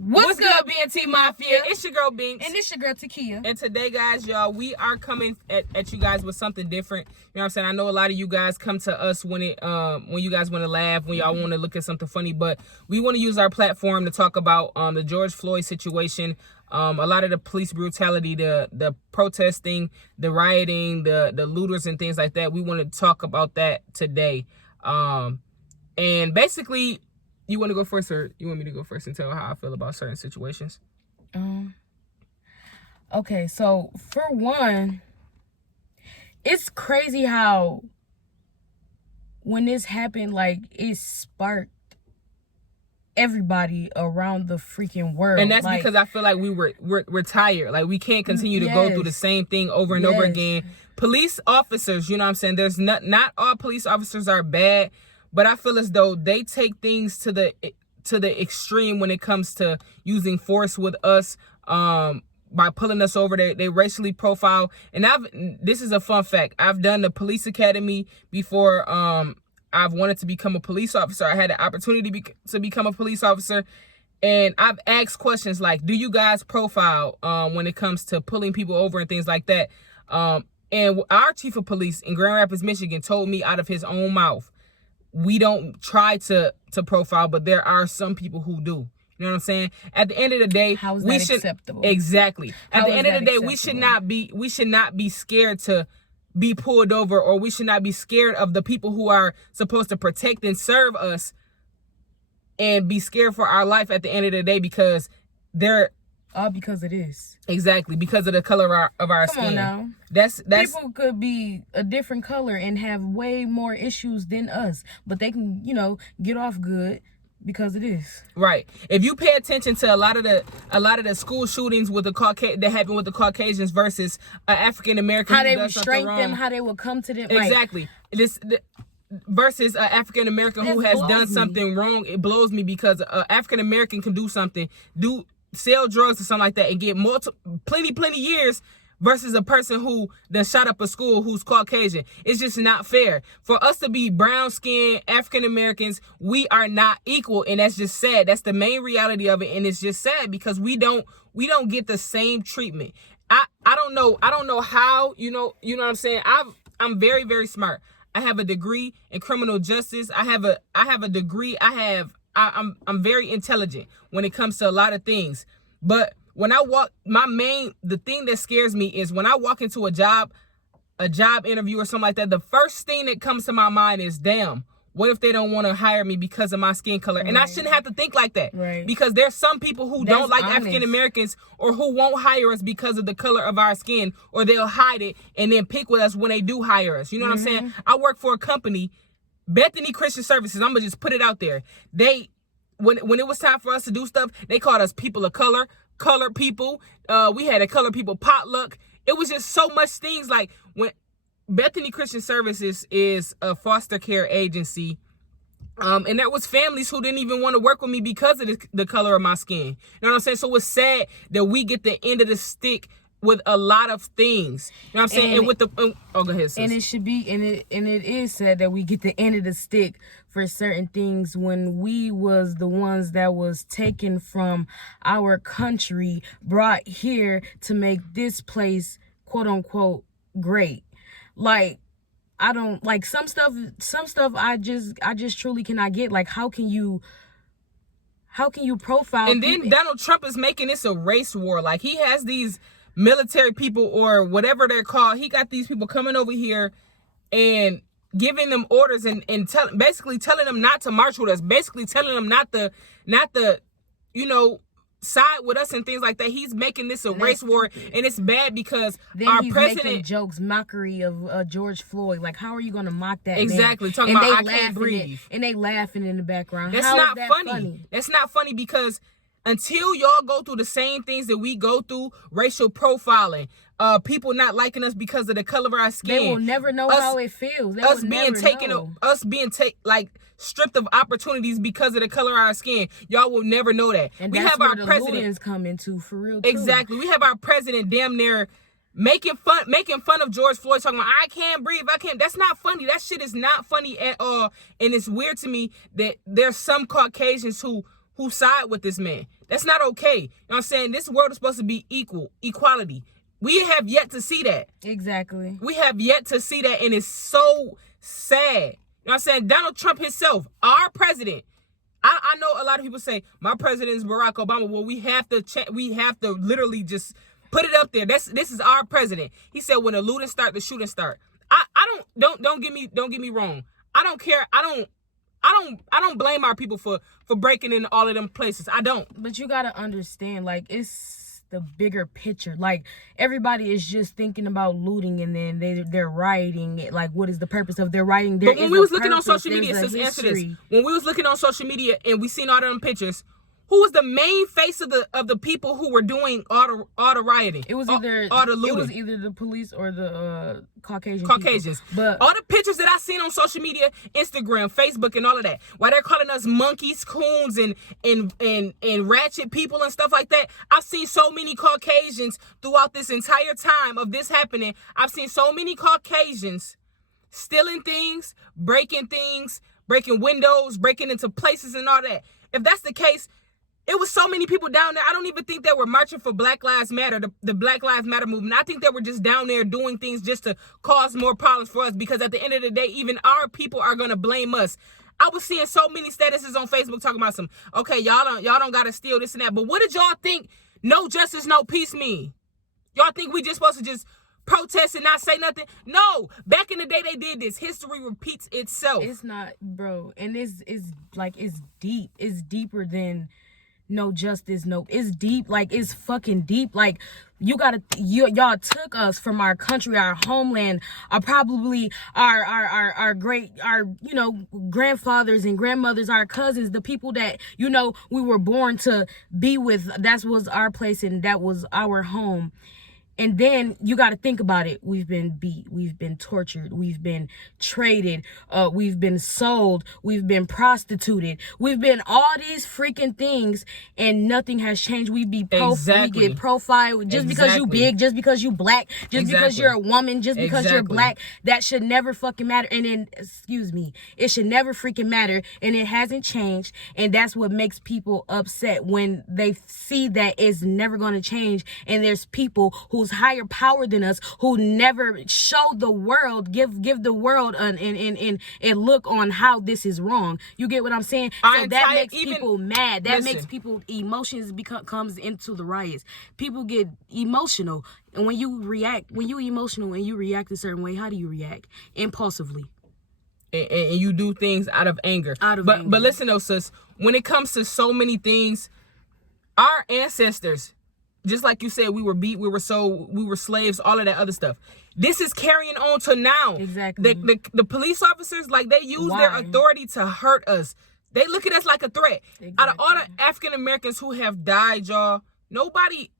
What's good, BNT Mafia? It's your girl Binks. And it's your girl Takia. And today, guys, y'all, we are coming at you guys with something different. You know what I'm saying? I know a lot of you guys come to us when you guys want to laugh, when y'all want to look at something funny, but we want to use our platform to talk about the George Floyd situation, a lot of the police brutality, the protesting, the rioting, the looters and things like that. We want to talk about that today. And basically, you want to go first, or you want me to go first and tell how I feel about certain situations? Okay, so for one, it's crazy how when this happened, like, it sparked everybody around the freaking world. And that's because I feel like we're tired. Like, we can't continue to go through the same thing over and over again. Police officers, you know what I'm saying? There's not all police officers are bad. But I feel as though they take things to the extreme when it comes to using force with us, by pulling us over. They racially profile. And this is a fun fact. I've done the police academy before. I've wanted to become a police officer. I had the opportunity to become a police officer. And I've asked questions like, do you guys profile when it comes to pulling people over and things like that? And our chief of police in Grand Rapids, Michigan, told me out of his own mouth, we don't try to profile, but there are some people who do. You know what I'm saying? At the end of the day, how is that acceptable? Exactly. At the end of the day, we should not be scared to be pulled over, or we should not be scared of the people who are supposed to protect and serve us, and be scared for our life at the end of the day because they're all because it is. Exactly, because of the color of our skin. Come on now. That's people could be a different color and have way more issues than us, but they can, get off good because it is. Right. If you pay attention to a lot of the school shootings with that happened with the Caucasians versus African American, how they restrain them, how they will come to them. Exactly. Right. Versus African American who has done something wrong, it blows me because African American can do something, sell drugs or something like that, and get plenty years, versus a person who done shot up a school who's Caucasian. It's just not fair. For us to be brown skinned African Americans, we are not equal, and that's just sad. That's the main reality of it, and it's just sad because we don't get the same treatment. I don't know how, you know what I'm saying? I'm very, very smart. I have a degree in criminal justice. I have a degree. I'm very intelligent when it comes to a lot of things. But when I walk, the thing that scares me is when I walk into a job interview or something like that, the first thing that comes to my mind is, damn, what if they don't want to hire me because of my skin color? And I shouldn't have to think like that. Right. Because there's some people who don't like African Americans, or who won't hire us because of the color of our skin, or they'll hide it and then pick with us when they do hire us. You know what I'm saying? I work for a company, Bethany Christian Services. I'm going to just put it out there. When it was time for us to do stuff, they called us people of color, colored people. We had a colored people potluck. It was just so much things. Like, when Bethany Christian Services is a foster care agency, and there was families who didn't even want to work with me because of the color of my skin. You know what I'm saying? So it's sad that we get the end of the stick with a lot of things. You know what I'm saying? And with the go ahead, sis. And it should be, and it is sad that we get the end of the stick for certain things when we was the ones that was taken from our country, brought here to make this place, quote unquote, great. Like, I don't like some stuff I just truly cannot get. Like, how can you profile? And then Donald Trump is making this a race war. Like, he has these military people, or whatever they're called. He got these people coming over here and giving them orders and basically telling them not to march with us, basically telling them not to side with us and things like that. He's making this a race war, and it's bad because then our he's president making jokes, mockery of George Floyd. Like, how are you going to mock that exactly man? Talking and about I can't breathe, and they laughing in the background. That's how not is that funny. That's not funny because until y'all go through the same things that we go through, racial profiling, people not liking us because of the color of our skin, they will never know how it feels. Us being stripped of opportunities because of the color of our skin. Y'all will never know that. And we have our president come into for real too. Exactly. We have our president damn near making fun of George Floyd, talking about I can't breathe, I can't. That's not funny. That shit is not funny at all. And it's weird to me that there's some Caucasians who who side with this man. That's not okay. You know what I'm saying? This world is supposed to be equality. We have yet to see that. Exactly. We have yet to see that, and it's so sad. You know what I'm saying? Donald Trump himself, our president. I know a lot of people say my president is Barack Obama. Well, we have to literally just put it up there. This is our president. He said when the looting start, the shooting start. Don't get me wrong. I don't care. I don't blame our people for breaking into all of them places. I don't. But you gotta understand, like, it's the bigger picture. Like, everybody is just thinking about looting, and then they're rioting. Like, what is the purpose of their rioting? But when we was looking on social media, sis, answer this. When we was looking on social media and we seen all them pictures, who was the main face of the people who were doing all the rioting? It was either all the looting. It was either the police or the Caucasians. But all the pictures that I seen on social media, Instagram, Facebook, and all of that, while they're calling us monkeys, coons, and ratchet people and stuff like that, I've seen so many Caucasians throughout this entire time of this happening. I've seen so many Caucasians stealing things, breaking windows, breaking into places and all that. If that's the case, it was so many people down there. I don't even think they were marching for Black Lives Matter, the Black Lives Matter movement. I think they were just down there doing things just to cause more problems for us, because at the end of the day, even our people are going to blame us. I was seeing so many statuses on Facebook talking about okay, y'all don't got to steal this and that. But what did y'all think no justice, no peace mean? Y'all think we just supposed to just protest and not say nothing? No. Back in the day, they did this. History repeats itself. It's not, bro. And it's deep. It's deeper than no justice, no. It's deep. Like, it's fucking deep. Like, y'all took us from our country, our homeland, probably our great, grandfathers and grandmothers, our cousins, the people that, we were born to be with. That was our place and that was our home. And then you got to think about it. We've been beat. We've been tortured. We've been traded. We've been sold. We've been prostituted. We've been all these freaking things, and nothing has changed. We get profiled just because you big, just because you black, just because you're a woman, just because you're black. That should never fucking matter. And then, it should never freaking matter. And it hasn't changed. And that's what makes people upset when they see that it's never going to change. And there's people who's higher power than us, who never show the world, give the world a look on how this is wrong. You get what I'm saying? So that makes people mad. That makes people emotions comes into the riots. People get emotional, and when you emotional and you react a certain way, how do you react? Impulsively. And you do things out of anger. But listen though, sis, when it comes to so many things, our ancestors, just like you said, we were beat, we were slaves, all of that other stuff. This is carrying on to now. Exactly. The police officers, like, they use their authority to hurt us. They look at us like a threat. Exactly. Out of all the African Americans who have died, y'all, nobody.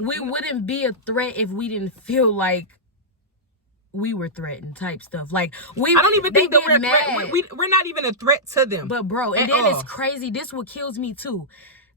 We wouldn't be a threat if we didn't feel like we were threatened, type stuff. Like, I don't even think that we're mad. We're not even a threat to them. But bro, and then it's crazy. This what kills me too.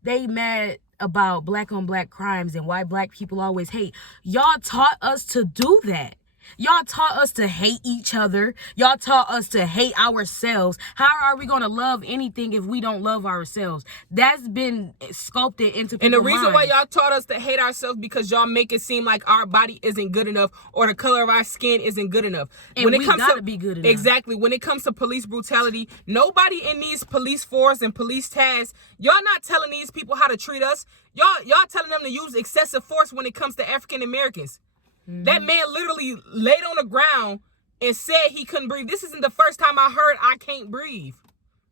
They mad about black on black crimes and why black people always hate. Y'all taught us to do that. Y'all taught us to hate each other. Y'all taught us to hate ourselves. How are we going to love anything if we don't love ourselves? That's been sculpted into people's And the reason why y'all taught us to hate ourselves, because y'all make it seem like our body isn't good enough or the color of our skin isn't good enough. And when it comes to be good enough. Exactly. When it comes to police brutality, nobody in these police force and police tasks, y'all not telling these people how to treat us. Y'all telling them to use excessive force when it comes to African Americans. Mm-hmm. That man literally laid on the ground and said he couldn't breathe. This isn't the first time I heard I can't breathe.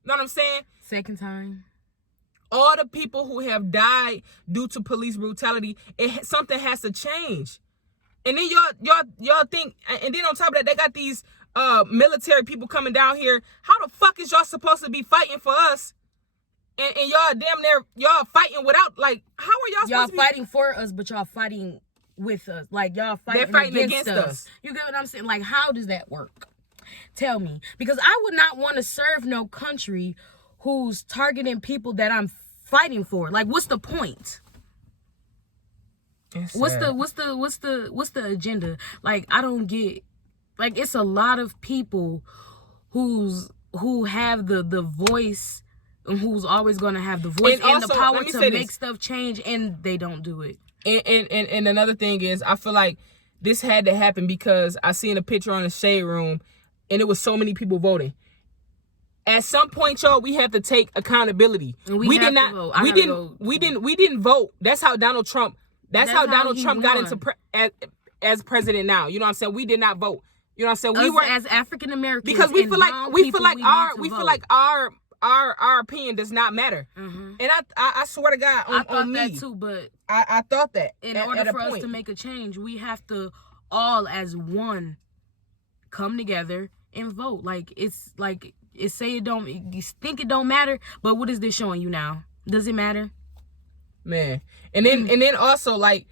Know what I'm saying? Second time. All the people who have died due to police brutality, something has to change. And then y'all think, and then on top of that, they got these military people coming down here. How the fuck is y'all supposed to be fighting for us? And y'all damn near, y'all fighting without, like, how are y'all supposed to be fighting for us, but y'all fighting with us? Like, y'all fighting against us. You get what I'm saying? Like, how does that work? Tell me. Because I would not want to serve no country who's targeting people that I'm fighting for. Like, what's the point? What's the agenda? Like, I don't get. Like, it's a lot of people who have the voice and who's always going to have the voice and also, the power to make stuff change, and they don't do it. And another thing is, I feel like this had to happen because I seen a picture on the Shade Room, and it was so many people voting. At some point, y'all, we have to take accountability. We didn't vote. That's how Donald Trump. That's how Donald Trump got into as president now. You know what I'm saying? We did not vote. You know what I'm saying? We were as African Americans because we feel like our opinion does not matter. Mm-hmm. And I swear to God, I thought that too, but I thought that in order for us to make a change, we have to all as one come together and vote. Like it's like it say it don't. You think it don't matter, but what is this showing you now? Does it matter, man? And then also like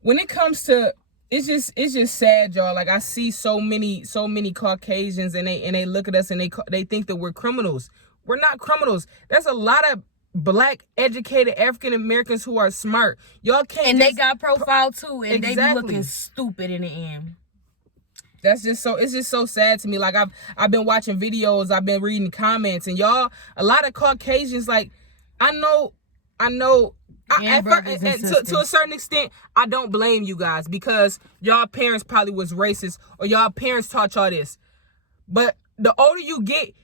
when it comes to it's just sad, y'all. Like I see so many Caucasians and they look at us and they think that we're criminals. We're not criminals. There's a lot of black educated African Americans who are smart. Y'all can't. And they got profile too, and they be looking stupid in the end. That's just so. It's just so sad to me. Like I've been watching videos, I've been reading comments, and y'all, a lot of Caucasians. Like I know. To a certain extent, I don't blame you guys because y'all parents probably was racist or y'all parents taught y'all this. But the older you get,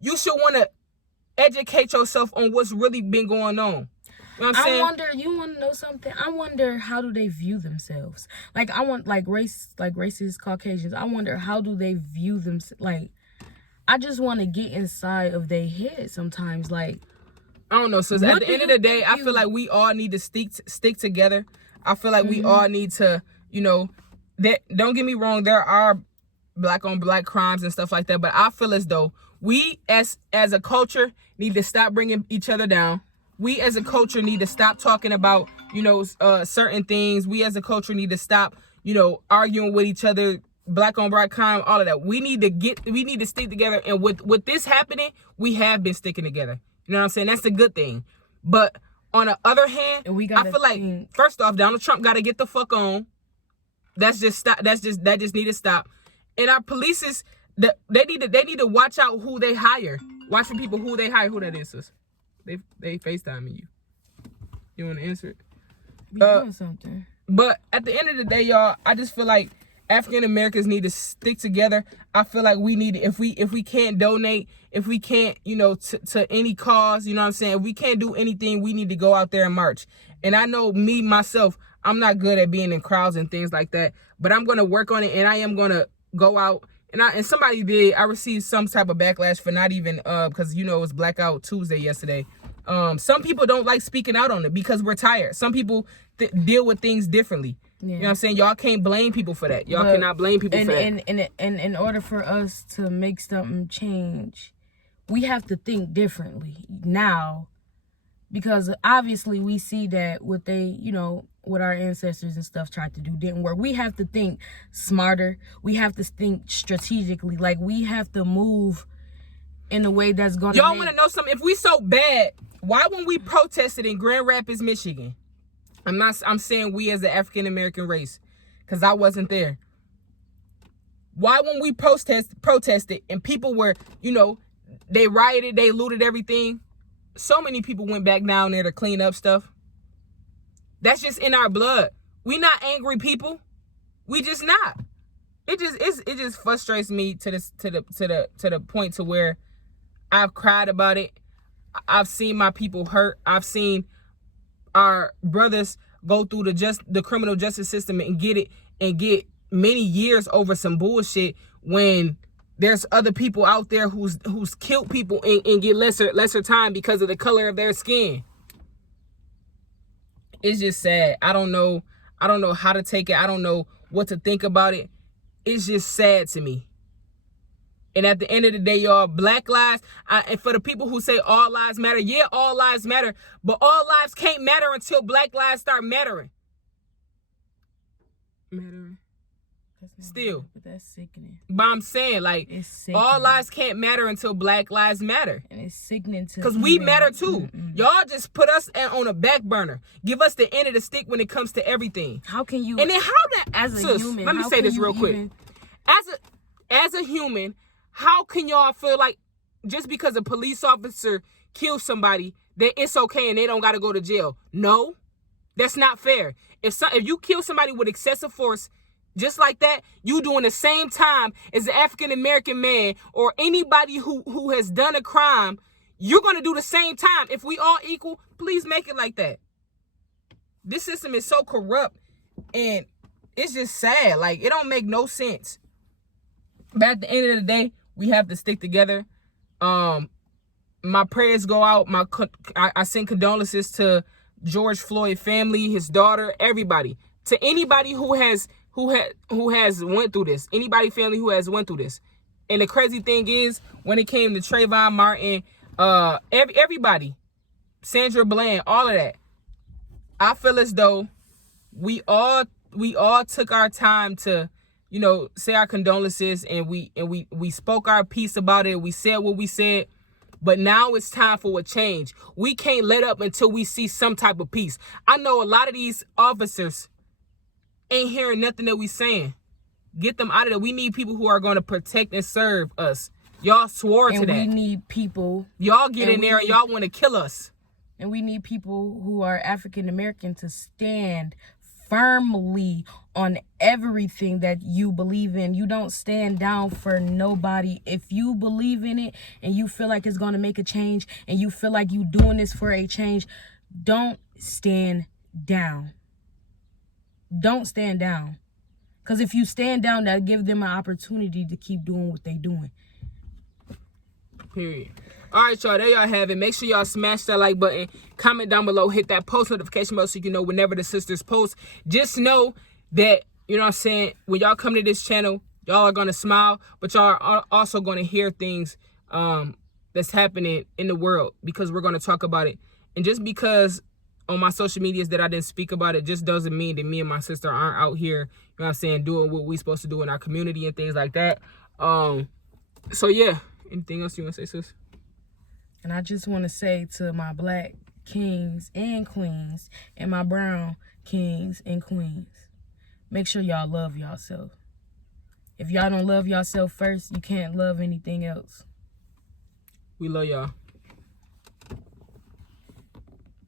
you should want to educate yourself on what's really been going on. You know what I'm saying? I wonder, you want to know something? I wonder how do they view themselves? Like I want racist Caucasians. I wonder how do they view themselves? Like I just want to get inside of their head sometimes. Like I don't know. So at the end of the day, I feel like we all need to stick together. I feel like we all need to, that don't get me wrong, there are black on black crimes and stuff like that, but I feel as though we as a culture need to stop bringing each other down. We as a culture need to stop talking about, certain things. We as a culture need to stop, arguing with each other, black on black crime, all of that. We need to stick together. And with this happening, we have been sticking together. You know what I'm saying? That's a good thing. But on the other hand, I feel like first off, Donald Trump got to get the fuck on. That just need to stop. And our police they need to watch out who they hire. Watch for people who they hire. Who that is? Sis? They FaceTiming you. You want to answer it? Be doing something. But at the end of the day, y'all, I just feel like African Americans need to stick together. I feel like we need if we can't donate, if we can't, to any cause, you know what I'm saying? If we can't do anything, we need to go out there and march. And I know me, myself, I'm not good at being in crowds and things like that, but I'm going to work on it and I am going to go out. And somebody did, I received some type of backlash for not even, because, it was Blackout Tuesday yesterday. Some people don't like speaking out on it because we're tired. Some people deal with things differently. Yeah. You know what I'm saying? Y'all can't blame people for that. Y'all cannot blame people for that. And in order for us to make something change, we have to think differently now. Because obviously we see that what they, what our ancestors and stuff tried to do didn't work. We have to think smarter. We have to think strategically. Like we have to move in a way that's going to Y'all want to know something? If we so bad, why when we protested in Grand Rapids, Michigan? I'm saying we as the African American race, because I wasn't there. Why when we protested and people were, they rioted, they looted everything. So many people went back down there to clean up stuff. That's just in our blood. We not angry people. We just not. It just frustrates me to the point to where I've cried about it. I've seen my people hurt. I've seen our brothers go through the criminal justice system and get many years over some bullshit when there's other people out there who's killed people and get lesser time because of the color of their skin. It's just sad. I don't know how to take it. I don't know what to think about it. It's just sad to me. And at the end of the day, y'all, black lives, and for the people who say all lives matter, yeah, all lives matter, but all lives can't matter until black lives start mattering. Still. But that's sickening. But I'm saying, like, all lives can't matter until black lives matter. And it's sickening to because we matter too. Y'all just put us on a back burner. Give us the end of the stick when it comes to everything. How can you? And then how that as a human? Let me say this real quick. As a human, how can y'all feel like just because a police officer kill somebody, that it's okay and they don't got to go to jail. No, that's not fair. If you kill somebody with excessive force, just like that, you doing the same time as the African American man or anybody who has done a crime. You're going to do the same time. If we all equal, please make it like that. This system is so corrupt and it's just sad. Like, it don't make no sense. But at the end of the day, we have to stick together. My prayers go out. I send condolences to George Floyd family, his daughter, everybody. To anybody who has went through this. Anybody family who has went through this. And the crazy thing is, when it came to Trayvon Martin, everybody, Sandra Bland, all of that, I feel as though we all took our time to, you know, say our condolences, and we spoke our piece about it. We said what we said, but now it's time for a change. We can't let up until we see some type of peace. I know a lot of these officers ain't hearing nothing that we saying. Get them out of there. We need people who are going to protect and serve us. Y'all swore to that. And we need people. Y'all get in there and y'all want to kill us. And we need people who are African American to stand firmly on everything that you believe in. You don't stand down for nobody. If you believe in it and you feel like it's going to make a change and you feel like you doing this for a change, don't stand down. Don't stand down. Because if you stand down, that'll give them an opportunity to keep doing what they doing. Period. All right, y'all. There y'all have it. Make sure y'all smash that like button. Comment down below. Hit that post notification bell so you can know whenever the sisters post. Just know that, you know what I'm saying, when y'all come to this channel, y'all are going to smile, but y'all are also going to hear things that's happening in the world, because we're going to talk about it. And just because on my social medias that I didn't speak about it just doesn't mean that me and my sister aren't out here, you know what I'm saying, doing what we're supposed to do in our community and things like that. So yeah, anything else you want to say, sis? And I just want to say to my black kings and queens and my brown kings and queens, make sure y'all love yourself. If y'all don't love yourself first, you can't love anything else. We love y'all.